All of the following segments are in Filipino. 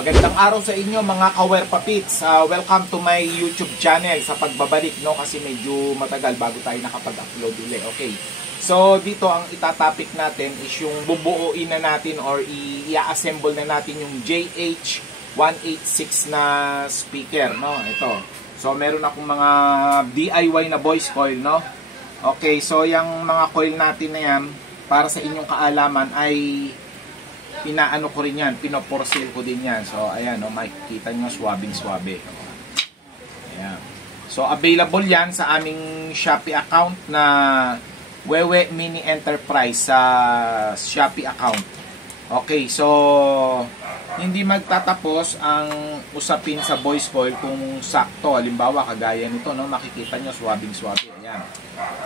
Magandang araw sa inyo mga ka-wear papits. Welcome to my YouTube channel sa pagbabalik, no, kasi medyo matagal bago tayo nakapag-upload ulit. Okay. So dito ang itatopic natin is yung bubuuin na natin or i-assemble na natin yung JH186 na speaker, no. Ito. So meron akong mga DIY na voice coil, no. Okay, so yung mga coil natin na yan, para sa inyong kaalaman ay pinaano ko rin yan, pinoporsil ko din yan. So ayan, no, makikita nyo swabing-swabe. Ayan. So available yan sa aming Shopee account na Wewe Mini Enterprise sa Shopee account. Okay, so hindi magtatapos ang usapin sa voice coil kung sakto. Halimbawa, kagaya nito, no, makikita nyo swabing-swabe. Ayan.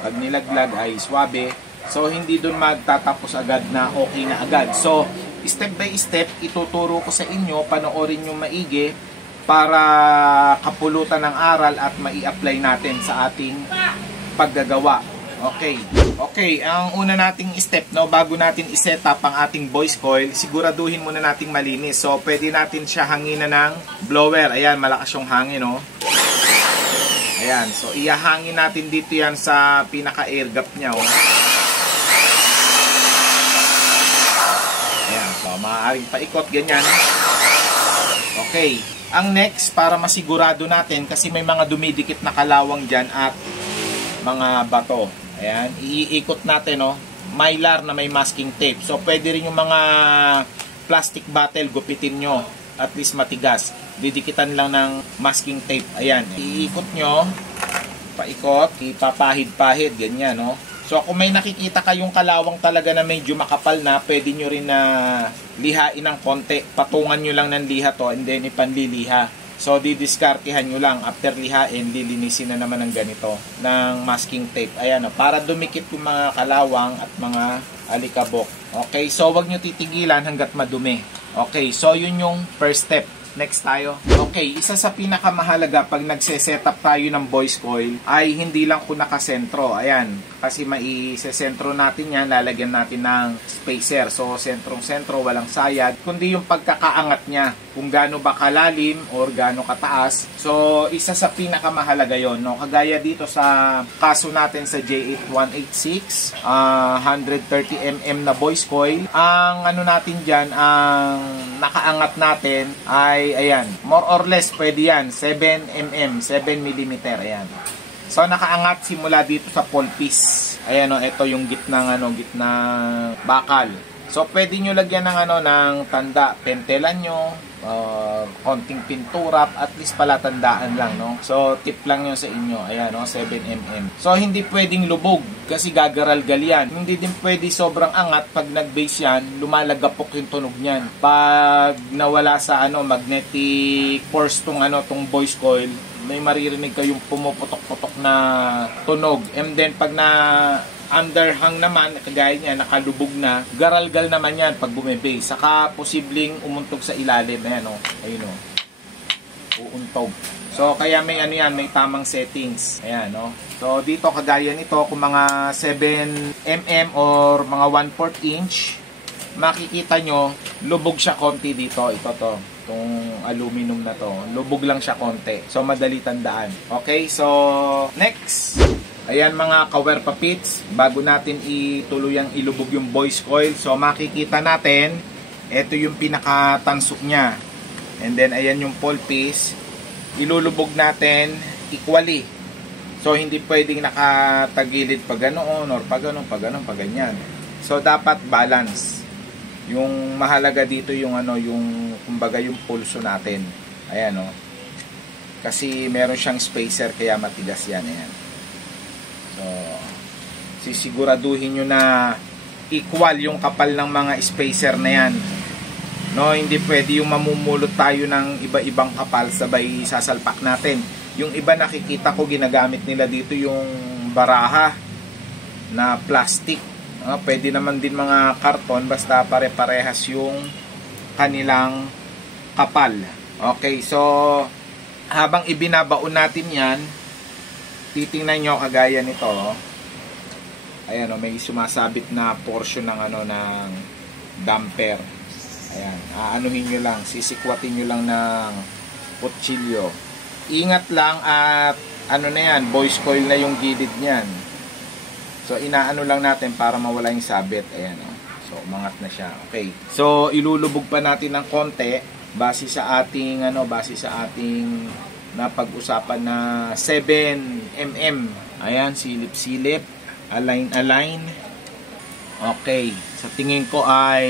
Pag nilaglag ay swabe. So hindi dun magtatapos agad na okay na agad. So step by step, ituturo ko sa inyo, panoorin nyo maigi para kapulutan ng aral at mai-apply natin sa ating paggagawa. Okay. Okay, ang una nating step, no, bago natin i-set up ang ating voice coil, siguraduhin muna nating malinis. So, pwede natin siya hanginan ng blower. Ayan, malakas yung hangin, no. Ayan, so ihahangin natin dito yan sa pinaka-air gap niya, oh. So, maaaring paikot, ganyan. Okay. Ang next, para masigurado natin, kasi may mga dumidikit na kalawang dyan at mga bato. Ayan. Iikot natin, no. Mylar na may masking tape. So, pwede rin yung mga plastic bottle, gupitin nyo. At least matigas. Didikitan lang ng masking tape. Ayan. Iikot nyo. Paikot. Ipapahid-pahid. Ganyan, no. So kung may nakikita kayong kalawang talaga na medyo makapal na, pwede nyo rin na lihain ng konti. Patungan nyo lang ng liha to and then ipanliliha. So didiskartehan nyo lang. After lihain, lilinisin na naman ng ganito, ng masking tape. Ayan, para dumikit yung mga kalawang at mga alikabok. Okay, so wag nyo titigilan hanggat madumi. Okay, so yun yung first step. Next tayo. Okay, isa sa pinakamahalaga pag nagse-setup tayo ng voice coil ay hindi lang kung nakasentro. Ayan, kasi maisesentro natin yan, lalagyan natin ng spacer. So, sentrong-sentro, walang sayad. Kundi yung pagkakaangat niya, kung gaano ba kalalim or gaano kataas. So, isa sa pinakamahalaga yon, no? Kagaya dito sa kaso natin sa J8186, 130mm na voice coil. Ang ano natin dyan, ang nakaangat natin ay ayan, more or less pwede yan 7mm, 7mm, ayan. So nakaangat simula dito sa pulpis. Ayan, o, ito yung gitnang bakal. So pwede nyo lagyan ng ng tanda, pentelan nyo, konting pintura, at least palatandaan lang, no. So tip lang yun sa inyo. Ayan, no, 7mm. So hindi pwedeng lubog kasi gagaralgal yan. Hindi din pwede sobrang angat. Pag nag-base yan, lumalagapok yung tunog niyan. Pag nawala sa magnetic force tong voice coil, may maririnig kayong pumuputok-putok na tunog. And then pag na underhang naman, kagaya niya, nakalubog na, garalgal naman yan pag bumibase. Saka posibleng umuntog sa ilalim. Ayan, o. Ayun, o. Uuntog. So, kaya may yan, may tamang settings. Ayan, no. So, dito kagaya nito, kung mga 7mm or mga 1/4 inch, makikita nyo, lubog siya konti dito. Ito to. Itong aluminum na to. Lubog lang siya konti. So, madali tandaan. Okay, so, next. Ayan mga ka-wear papits, bago natin ituluyang ilubog yung voice coil, so makikita natin, ito yung pinakatansok niya. And then, ayan yung pulpis. Ilulubog natin equally. So, hindi pwedeng nakatagilid pa ganoon or pa ganoon, pa ganoon, pa ganyan. So, dapat balance. Yung mahalaga dito yung yung kumbaga yung pulso natin. Ayan, o. Kasi meron siyang spacer kaya matigas yan. Ayan. So, sisiguraduhin nyo na equal yung kapal ng mga spacer na yan. No, hindi pwede yung mamumulot tayo ng iba-ibang kapal sabay sasalpak natin. Yung iba nakikita ko ginagamit nila dito yung baraha na plastic. Pwede naman din mga karton basta pare-parehas yung kanilang kapal. Okay, so habang ibinabaon natin yan, titingnan nyo kagaya nito. Ayan, may sumasabit na portion ng ng damper. Ayan, aanuhin nyo lang, sisikwatin nyo lang ng kutsilyo. Ingat lang at ano na yan, voice coil na yung gilid niyan. So inaano lang natin para mawala yung sabit. Ayan, oh. So umangat na siya. Okay. So ilulubog pa natin ng konti base sa ating napag-usapan na 7 mm. Ayan, silip-silip, align. Okay. Sa tingin ko ay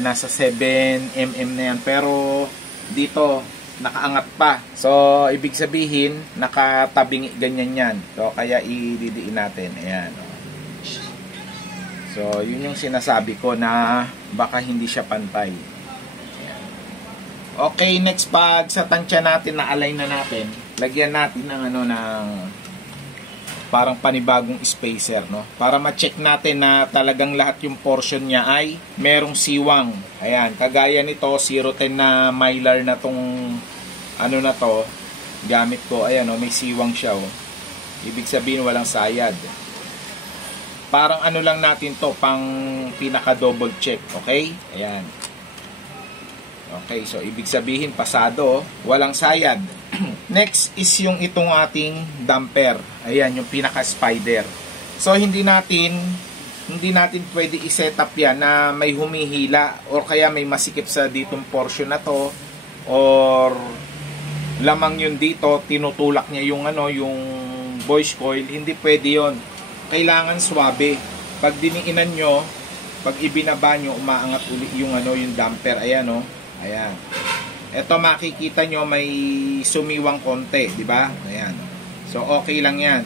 nasa 7 mm na yan, pero dito nakaangat pa. So, ibig sabihin, nakatabingi ganyan yan. So, kaya ididiin natin. Ayan. So, yun yung sinasabi ko na baka hindi siya pantay. Ayan. Okay, next pag sa tansya natin na align na natin, lagyan natin ng ng parang panibagong spacer, no? Para ma-check natin na talagang lahat yung portion niya ay merong siwang. Ayan, kagaya nito, 010 na mylar na tong na to, gamit ko. Ayan, oh, may siwang siya, oh. Ibig sabihin walang sayad. Parang lang natin to, pang pinaka double check, okay? Ayan. Okay, so ibig sabihin pasado, oh, walang sayad. Next is yung itong ating damper. Ayan, yung pinaka spider. So hindi natin pwede i-set up yan na may humihila or kaya may masikip sa ditong portion na to, or lamang yun dito, tinutulak niya yung yung voice coil. Hindi pwede yon. Kailangan swabe. Pag diniinan nyo, pag ibinaba nyo, umaangat uli yung yung damper. Ayan, oh. Ayan. Ito makikita nyo may sumiwang konti, di ba? Ayan. So okay lang yan.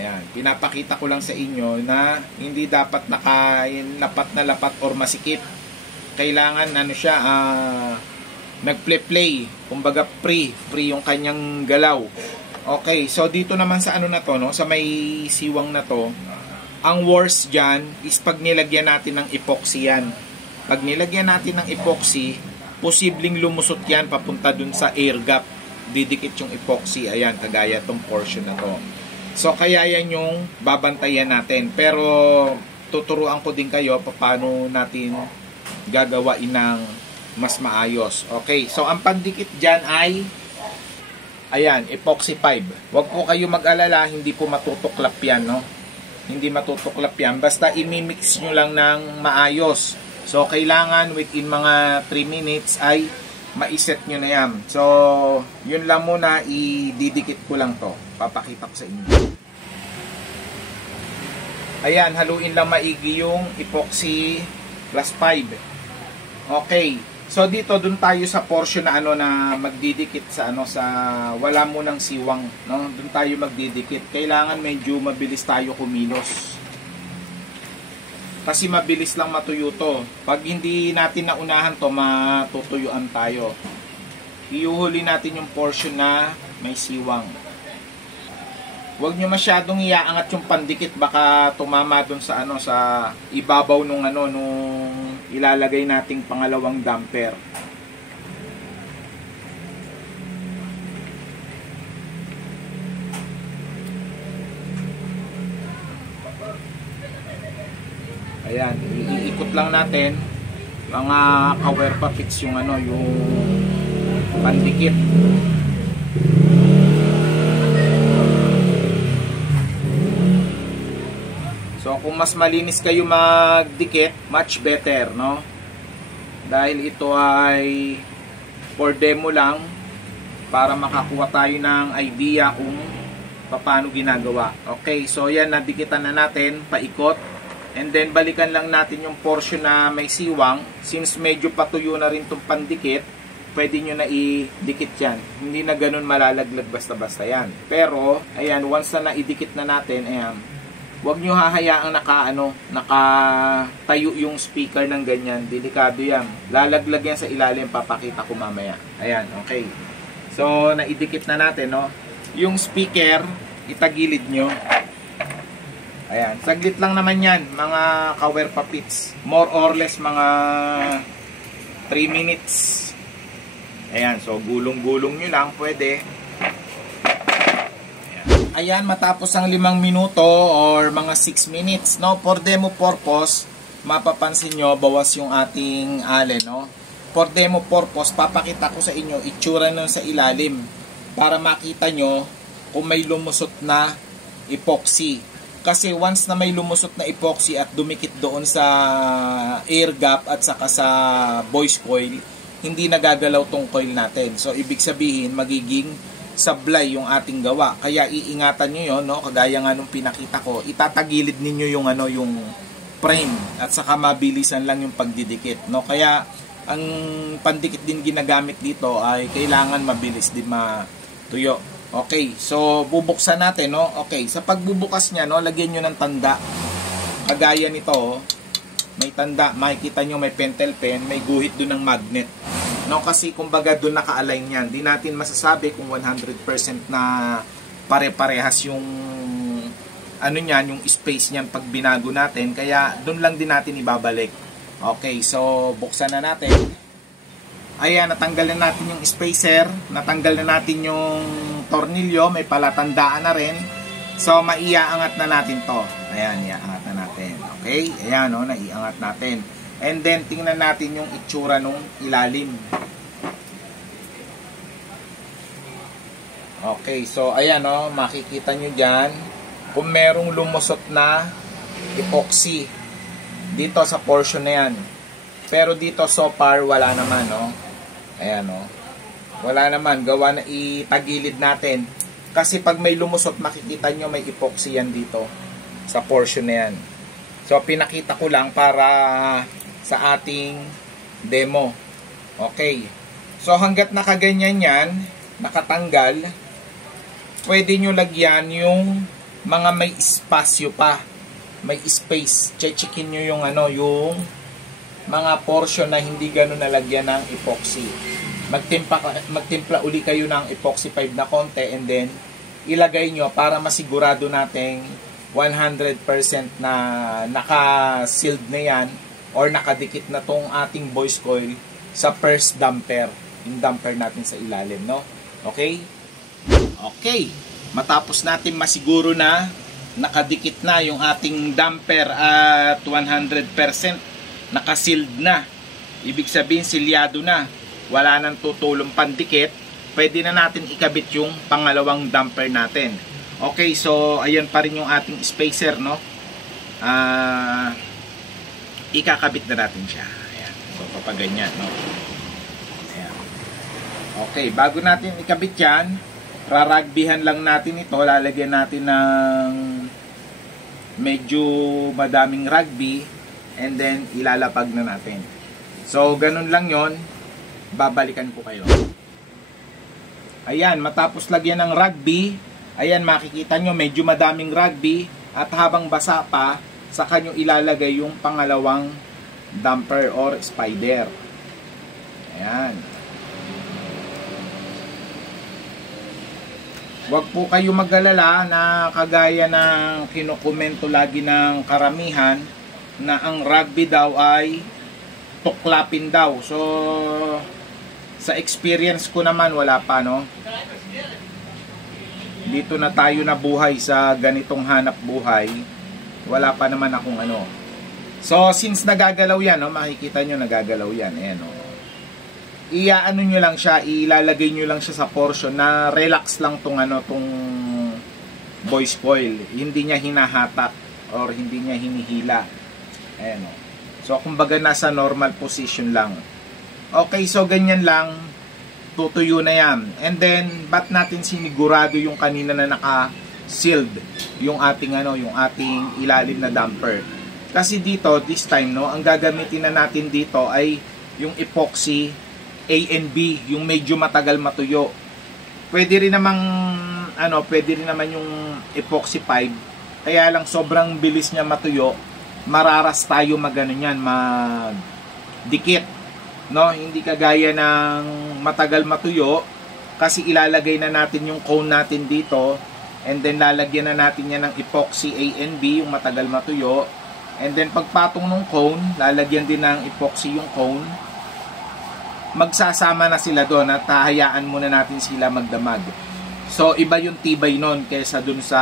Ayan, pinapakita ko lang sa inyo na hindi dapat lapat or masikip. Kailangan siya, nag-play, kumbaga free yung kanyang galaw. Okay, so dito naman sa na to, no, sa may siwang na to, ang worst dyan is pag nilagyan natin ng epoxy yan. Pag nilagyan natin ng epoxy, posibleng lumusot yan papunta dun sa air gap. Didikit yung epoxy, ayan, kagaya tong portion na to. So kaya yan yung babantayan natin. Pero tuturuan ko din kayo paano natin gagawain ng mas maayos. Okay, so ang pandikit dyan ay ayan, epoxy 5. Huwag po kayo mag-alala, hindi po matutuklap yan, no? Hindi matutuklap yan, basta imimix nyo lang ng maayos. So kailangan within mga 3 minutes ay maiset nyo na yan. So yun lang muna, ididikit ko lang to, papakita ko sa inyo. Ayan, haluin lang maigi yung epoxy plus 5. Okay. So dito dun tayo sa portion na na magdidikit sa sa wala mo ng siwang, no? Dun tayo magdidikit. Kailangan medyo mabilis tayo kumilos. Kasi mabilis lang matuyo to. Pag hindi natin naunahan to, matutuyuan tayo. Iuhuli natin yung portion na may siwang. Huwag nyo masyadong iaangat yung pandikit, baka tumama dun sa sa ibabaw nung nung ilalagay nating pangalawang damper. Ayan, iikot lang natin mga cover pa fix yung yung pandikit. So kung mas malinis kayo magdikit, much better, no? Dahil ito ay for demo lang, para makakuha tayo ng idea kung paano ginagawa. Okay, so yan, nadikitan na natin, paikot. And then balikan lang natin yung portion na may siwang. Since medyo patuyo na rin itong pandikit, pwede nyo na idikit yan. Hindi na ganun malalaglag basta-basta yan. Pero, ayan, once na naidikit na natin, ayan, huwag nyo hahayaang nakatayo yung speaker ng ganyan. Delikado yan. Lalaglag yan sa ilalim. Papakita ko mamaya. Ayan, okay. So, naidikit na natin, no? Yung speaker, itagilid nyo. Ayan. Saglit lang naman yan, mga cover puppets. More or less, mga 3 minutes. Ayan. So, gulong-gulong nyo lang. Pwede. Ayan, matapos ang 5 minuto or mga 6 minutes, no, for demo purpose, mapapansin nyo, bawas yung ating allen, no? For demo purpose, papakita ko sa inyo itsura nun sa ilalim para makita nyo kung may lumusot na epoxy. Kasi once na may lumusot na epoxy at dumikit doon sa air gap at saka sa voice coil, hindi nagagalaw tong coil natin. So, ibig sabihin, magiging sablay yung ating gawa. Kaya iingatan nyo yun, no? Kagaya nga nung pinakita ko, itatagilid ninyo yung, yung frame at saka mabilisan lang yung pagdidikit, no? Kaya, ang pandikit din ginagamit dito ay kailangan mabilis din matuyo. Okay, so bubuksan natin, no? Okay, sa pagbubukas niya, no, lagyan niyo ng tanda. Kagaya nito, oh, may tanda, makikita niyo may pentel pen, may guhit doon ng magnet. No, kasi kumbaga doon naka-align yan. Di natin masasabi kung 100% na pare-parehas yung niyan, yung space niyan pag binago natin. Kaya doon lang din natin ibabalik. Okay, so buksan na natin. Ayan, natanggal na natin yung spacer, natanggal na natin yung tornilyo, may palatandaan na rin. So, maiaangat na natin to. Ayan, iaangat na natin. Okay? Ayan, no, naiangat natin. And then, tingnan natin yung itsura nung ilalim. Okay, so, ayan, no, makikita nyo dyan, kung merong lumusot na epoxy dito sa portion na yan. Pero dito, so far, wala naman, no? Ayan, no? Wala naman. Gawa na itagilid natin. Kasi pag may lumusot, makikita nyo may epoxy yan dito sa portion na yan. So, pinakita ko lang para sa ating demo. Okay. So, hanggat nakaganyan yan, nakatanggal, pwede nyo lagyan yung mga may espasyo pa. May space. Checkin nyo yung yung mga portion na hindi gano'n nalagyan ng epoxy. Magtimpla uli kayo ng epoxy 5 na konti and then ilagay nyo para masigurado nating 100% na naka-sealed na yan or nakadikit na tong ating voice coil sa first damper. Yung damper natin sa ilalim, no? Okay? Okay. Matapos natin masiguro na nakadikit na yung ating damper at 100% naka-sealed na. Ibig sabihin, silyado na. Wala nang tutulong pandikit. Pwede na natin ikabit yung pangalawang damper natin. Okay, so ayan pa rin yung ating spacer, no? Ikakabit na natin siya. Ayan. So, papaganyan, no? Ayan. Okay, bago natin ikabit yan, raragbihan lang natin ito. Lalagyan natin ng medyo madaming rugby and then ilalapag na natin. So, ganun lang yon. Babalikan ko kayo. Ayan, matapos lagyan ng rugby, ayan, makikita nyo medyo madaming rugby at habang basa pa, saka nyo ilalagay yung pangalawang damper or spider. Ayan. Huwag po kayo mag-alala na kagaya ng kinukomento lagi ng karamihan na ang rugby daw ay tuklapin daw. So, sa experience ko naman, wala pa, no? Dito na tayo nabuhay sa ganitong hanap buhay. Wala pa naman akong So, since nagagalaw yan, no? Makikita nyo nagagalaw yan. Ayan, no? Iaano nyo lang siya, ilalagay nyo lang siya sa portion na relax lang tong tong voice coil. Hindi niya hinahatak or hindi niya hinihila. Ayan, no? So, kumbaga nasa normal position lang. Okay, so ganyan lang, tutuyo na yan. And then, ba't natin sinigurado yung kanina na naka-sealed yung ating yung ating ilalim na damper? Kasi dito, this time, no, ang gagamitin na natin dito ay yung epoxy A and B, yung medyo matagal matuyo. Pwede rin namang pwede rin naman yung epoxy 5. Kaya lang sobrang bilis niya matuyo. Mararas tayo yan, magdikit. No, hindi kagaya ng matagal matuyo kasi ilalagay na natin yung cone natin dito and then lalagyan na natin yan ng epoxy A and B, yung matagal matuyo, and then pagpatong ng cone, lalagyan din ng epoxy yung cone. Magsasama na sila doon at hahayaan muna natin sila magdamag. So, iba yung tibay nun kaysa dun sa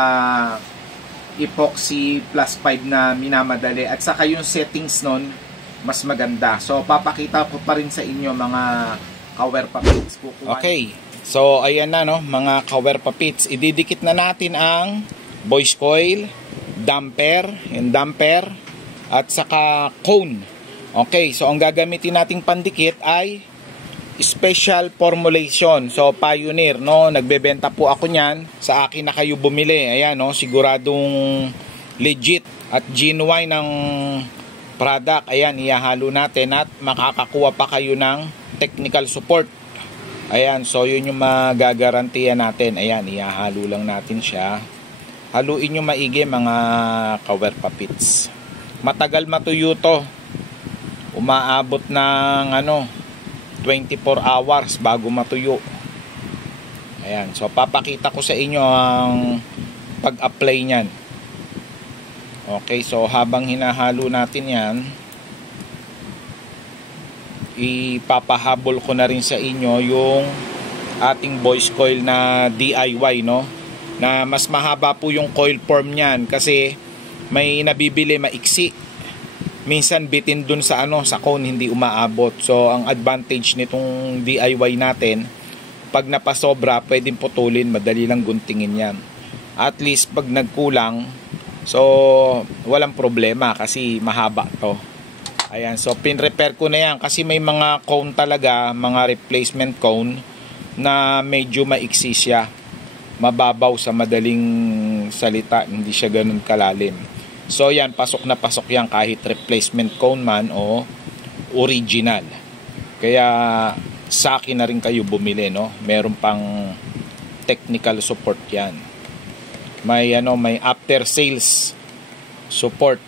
epoxy plus 5 na minamadali. At saka yung settings nun, mas maganda. So, papakita ko pa rin sa inyo mga Kawerpa Pits. Okay. So, ayan na, no, mga Kawerpa Pits. Ididikit na natin ang voice coil, damper, at saka cone. Okay. So, ang gagamitin nating pandikit ay special formulation. So, Pioneer, no? Nagbebenta po ako niyan. Sa akin na kayo bumili. Ayan, no? Siguradong legit at genuine ng product. Ayan, ihahalo natin at makakakuha pa kayo ng technical support. Ayan, so yun yung magagarantiya natin. Ayan, ihahalo lang natin siya. Haluin nyo maigi mga Kawerpa Pits. Matagal matuyo to. Umaabot ng 24 hours bago matuyo. Ayan, so papakita ko sa inyo ang pag-apply niyan. Okay, so habang hinahalo natin yan, ipapahabol ko na rin sa inyo yung ating voice coil na DIY, no? Na mas mahaba po yung coil form niyan kasi may nabibili maiksi. Minsan bitin dun sa sa cone, hindi umaabot. So ang advantage nitong DIY natin, pag napasobra pwedeng putulin, madali lang guntingin yan. At least pag nagkulang, so walang problema kasi mahaba to. Ayan, so pin-repair ko na yan kasi may mga cone talaga, mga replacement cone na medyo maiksi siya, mababaw sa madaling salita, hindi siya ganun kalalim. So yan, pasok na pasok yan kahit replacement cone man o original. Kaya sa akin na rin kayo bumili, no? Meron pang technical support yan. May may after sales support.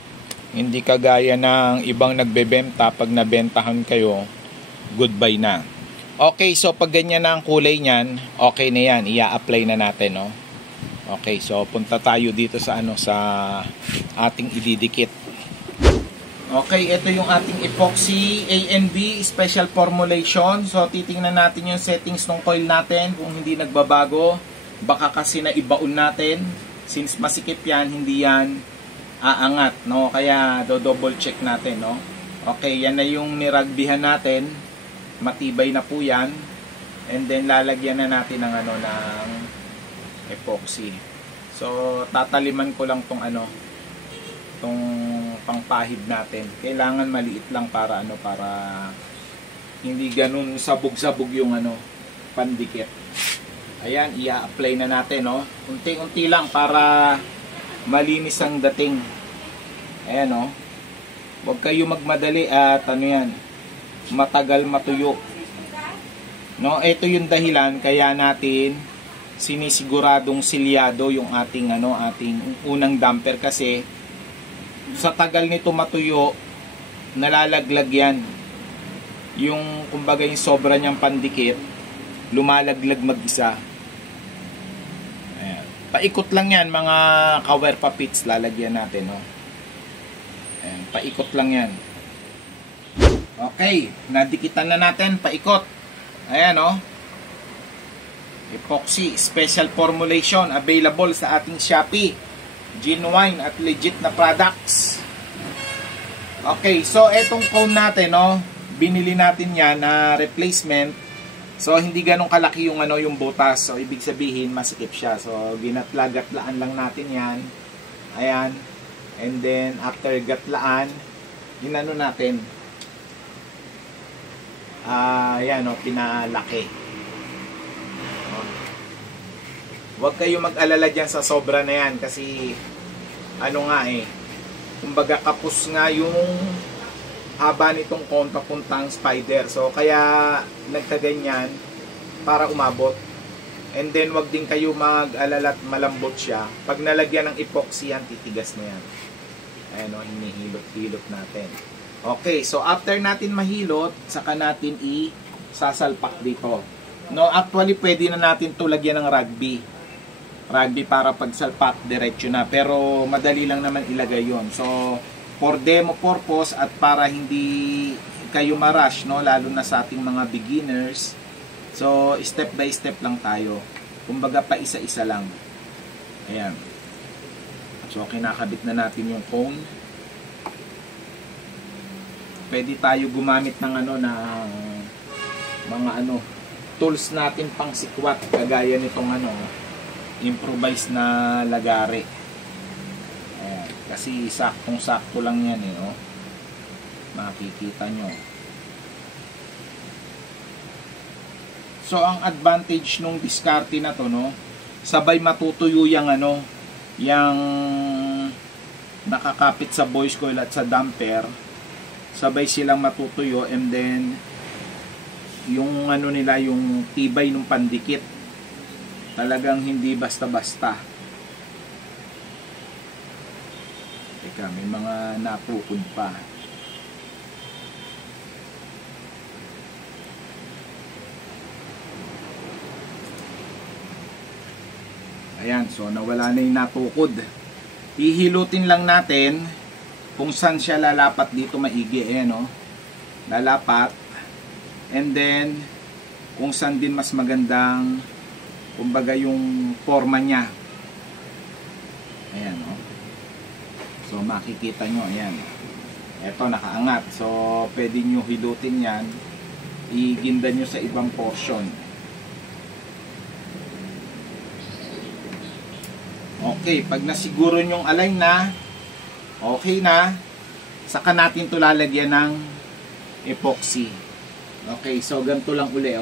Hindi kagaya ng ibang nagbebenta, pag nabentahan kayo, goodbye na. Okay, so pag ganyan na ang kulay niyan, okay na yan, ia-apply na natin, no? Okay, so punta tayo dito sa sa ating ididikit. Okay, ito yung ating epoxy A&B special formulation. So titingnan natin yung settings ng coil natin kung hindi nagbabago. Baka kasi naibaon natin. Since masikip yan, hindi yan aangat, no? Kaya do-double check natin, no? Okay, yan na yung niragbihan natin. Matibay na po yan. And then lalagyan na natin ng ng epoxy. So tataliman ko lang tong tong pangpahid natin. Kailangan maliit lang para para hindi ganun sabog-sabog yung pandikit. Ayan, i-apply na natin, no? Unti-unti lang para malinis ang dating. Ayan, no? Huwag kayo magmadali at yan, matagal matuyo. No, ito yung dahilan kaya natin sinisiguradong silyado yung ating ating unang damper kasi sa tagal nito matuyo, nalalaglag yan. Yung kumbaga yung sobra niyang pandikit, lumalaglag mag-isa. Ayan. Paikot lang yan mga Kawerpa Pits, lalagyan natin, no? Ayan, paikot lang yan. Okay, nadikitan na natin, paikot. Ayan, no? Epoxy special formulation available sa ating Shopee. Genuine at legit na products. Okay, so etong cone natin, no, binili natin yan na replacement. So hindi ganun kalaki yung yung butas. So ibig sabihin masikip siya. So ginatla-gatlaan lang natin yan. Ayan. And then after gatlaan, natin. Ayan, no, pinalaki. Huwag kayo mag-alala dyan sa sobra na yan kasi kumbaga kapos nga yung haba nitong cone papuntang spider. So kaya nagkaganyan para umabot. And then wag din kayo mag-alala at malambot siya. Pag nalagyan ng epoxy yan, titigas na yan. Ayan, hinihilot-hilot natin. Okay, so after natin mahilot, saka natin sasalpak dito. No, actually pwede na natin ito lagyan ng rugby para pagsalpak diretso na, pero madali lang naman ilagay yon. So for demo purpose at para hindi kayo ma-rush, no, lalo na sa ating mga beginners, so step by step lang tayo, kumbaga pa isa-isa lang. Ayan. So, kinakabit na natin yung cone. Pwede tayo gumamit ng mga tools natin pang sikwat, kagaya nitong improvised na lagare. Ayan, kasi saktong-sakto lang yan makikita nyo. So ang advantage nung diskarte na to, sabay matutuyo yung yung nakakapit sa voice coil at sa damper, sabay silang matutuyo, and then yung nila, yung tibay ng pandikit, talagang hindi basta-basta. Teka, may mga natukod pa. Ayan, so nawala na yung natukod. Ihilutin lang natin kung saan siya lalapat dito maigi. Ayan, lalapat. And then, kung saan din mas magandang, kumbaga yung forma niya. Ayan, so makikita nyo, ayan. Ito, nakaangat. So, pwede nyo hilutin yan. Iginda nyo sa ibang portion. Okay, pag nasiguro nyong align na, okay na, saka natin ito lalagyan ng epoxy. Okay, so ganito lang uli,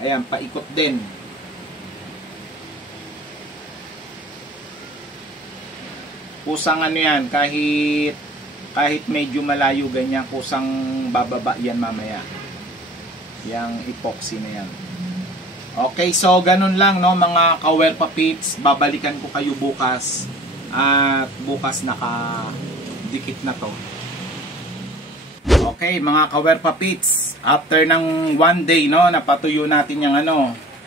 Ayan, paikot din. Kusang yan, kahit medyo malayo ganyan, kusang bababa yan mamaya. Yang epoxy na yan. Okay, so ganun lang mga kawerpa pits. Babalikan ko kayo bukas. At bukas nakadikit na to. Okay, mga kawerpa pits. After ng 1 day, napatuyo natin yung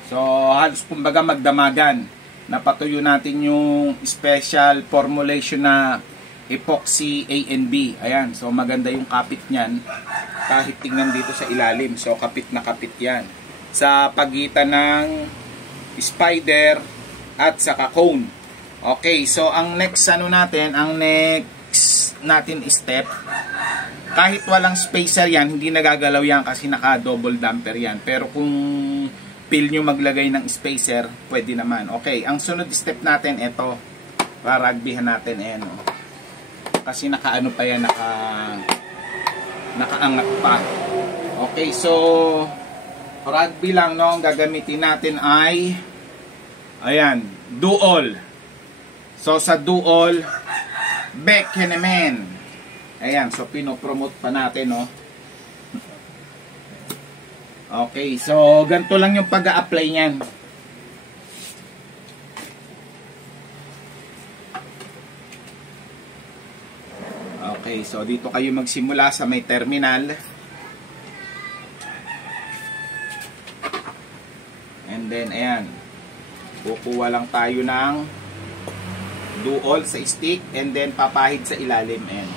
So, halos kumbaga magdamagan. Napatuyo natin yung special formulation na epoxy A and B. Ayan, so maganda yung kapit niyan. Kahit tingnan dito sa ilalim. So, kapit na kapit yan. Sa pagitan ng spider at saka cone. Okay, so ang next natin step, kahit walang spacer yan, hindi nagagalaw yan kasi naka double damper yan. Pero kung feel nyo maglagay ng spacer, pwede naman. Okay, ang sunod step natin, ito, raragbihan natin, kasi nakaano pa yan, nakaangat pa. Okay, so rugby lang, ang gagamitin natin ay ayan, dual. So sa dual, Beckenemen. Ayan, so pinopromote pa natin, Okay, so ganito lang yung pag-a-apply niyan. Okay, so dito kayo magsimula sa may terminal. And then, ayan, kukuha lang tayo ng dual sa stick and then papahid sa ilalim. Ayan.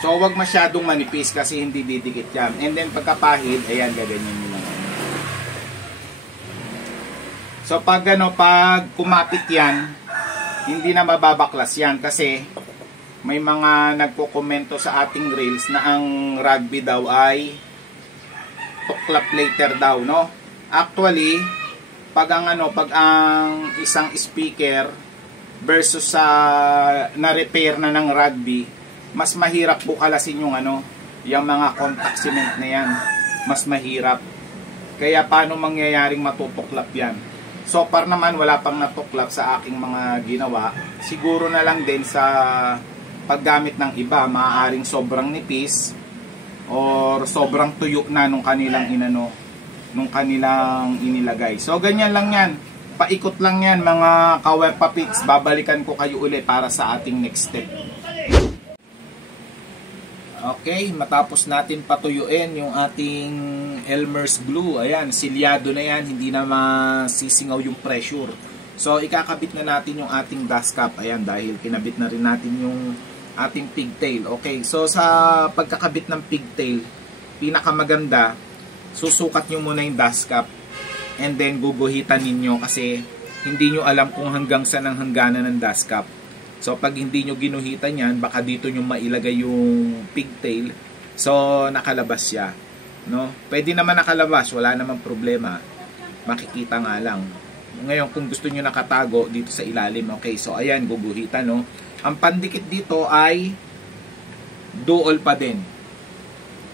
So, wag masyadong manipis kasi hindi didikit yan. And then, pagkapahid, ayan, gaganyan nyo lang. So, pag kumapit yan, hindi na mababaklas yan kasi may mga nagko-komento sa ating reels na ang rugby daw ay tuklap later daw, Actually, pag ang isang speaker versus sa na-repair na ng rugby, mas mahirap bukalasin yung yung mga contact cement na yan. Mas mahirap. Kaya paano mangyayaring matutuklap yan? So far naman wala pang natuklap sa aking mga ginawa. Siguro na lang din sa paggamit ng iba, maaaring sobrang nipis or sobrang tuyo na nung kanilang inilagay. So ganyan lang yan. Paikot lang yan mga kawerpa pits. Babalikan ko kayo uli para sa ating next step. Okay, matapos natin patuyuin yung ating Elmer's glue. Ayan, silyado na yan, hindi na masisingaw yung pressure. So, ikakabit na natin yung ating dust cap. Ayan, dahil kinabit na rin natin yung ating pigtail. Okay, so sa pagkakabit ng pigtail, pinakamaganda, susukat nyo muna yung dust cap and then guguhitan ninyo kasi hindi nyo alam kung hanggang saan ang hangganan ng dust cap. So pag hindi nyo ginuhitan yan, baka dito nyo mailagay yung pigtail. So nakalabas siya, no? Pwede naman nakalabas, wala namang problema. Makikita nga lang. Ngayon kung gusto nyo nakatago dito sa ilalim, okay, so ayan, guguhitan, no? Ang pandikit dito ay duol pa din.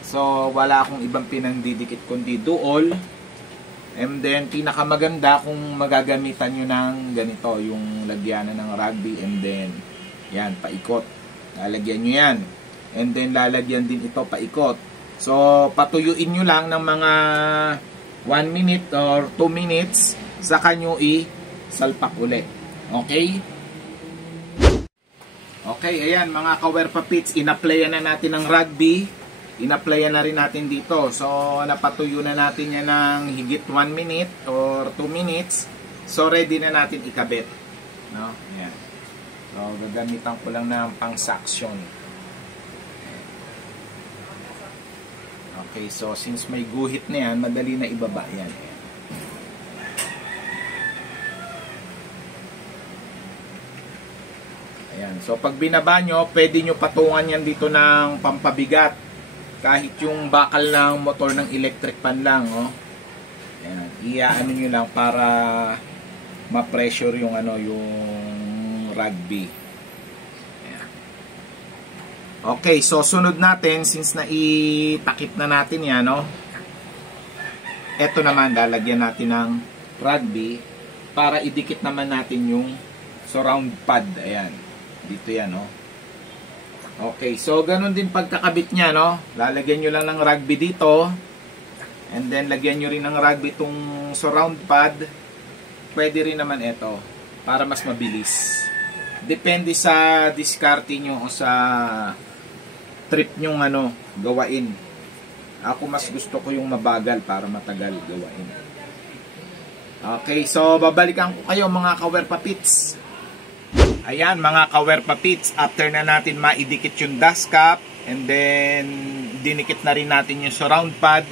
So wala akong ibang pinandidikit kundi duol. And then pinakamaganda kung magagamitan nyo ng ganito, yung lagyanan ng rugby, and then yan, paikot. Lalagyan nyo yan. And then lalagyan din ito paikot. So patuyuin nyo lang ng mga 1 minute or 2 minutes, saka nyo i-salpak ulit. Okay? Okay, ayan mga kawerpa pits, in-applyan na natin ng rugby. In-applyan na rin natin dito. So napatuyo na natin yan ng higit 1 minute or 2 minutes. So ready na natin ikabit. No? Ayan. So gagamitan ko lang ng pang-suction. Okay, so since may guhit na yan, madali na ibaba yan. Ayan. So pag binaba nyo, pwede nyo patungan yan dito ng pampabigat. Kahit yung bakal ng motor ng electric pan lang, oh. Ayan. Iaano nyo lang para ma-pressure yung ano, yung rugby. Ayan. Okay, so sunod natin, since naitakip na natin yan, no? Ito naman, lalagyan natin ng rugby para idikit naman natin yung surround pad. Ayan. Dito yan, no? Okay, so ganun din pagkakabit niya, no? Lalagyan nyo lang ng rugby dito. And then lagyan nyo rin ng rugby itong surround pad. Pwede rin naman ito para mas mabilis. Depende sa diskarte nyo o sa trip nyo ano, gawain. Ako mas gusto ko yung mabagal para matagal gawain. Okay, so babalikan ko kayo mga kawerpa pits. Ayan mga kawerpa pits, after na natin maidikit yung dust cap and then dinikit na rin natin yung surround pad,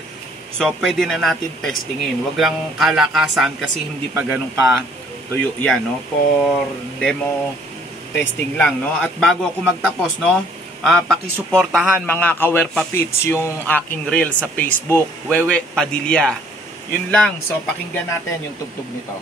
so pwede na natin testingin. Wag lang kalakasan kasi hindi pa ganun ka tuyo yan, no? For demo testing lang, no? At bago ako magtapos, no, pakisuportahan mga kawerpa pits yung aking reel sa Facebook, Wewe Padilla. Yun lang, so pakinggan natin yung tugtog nito.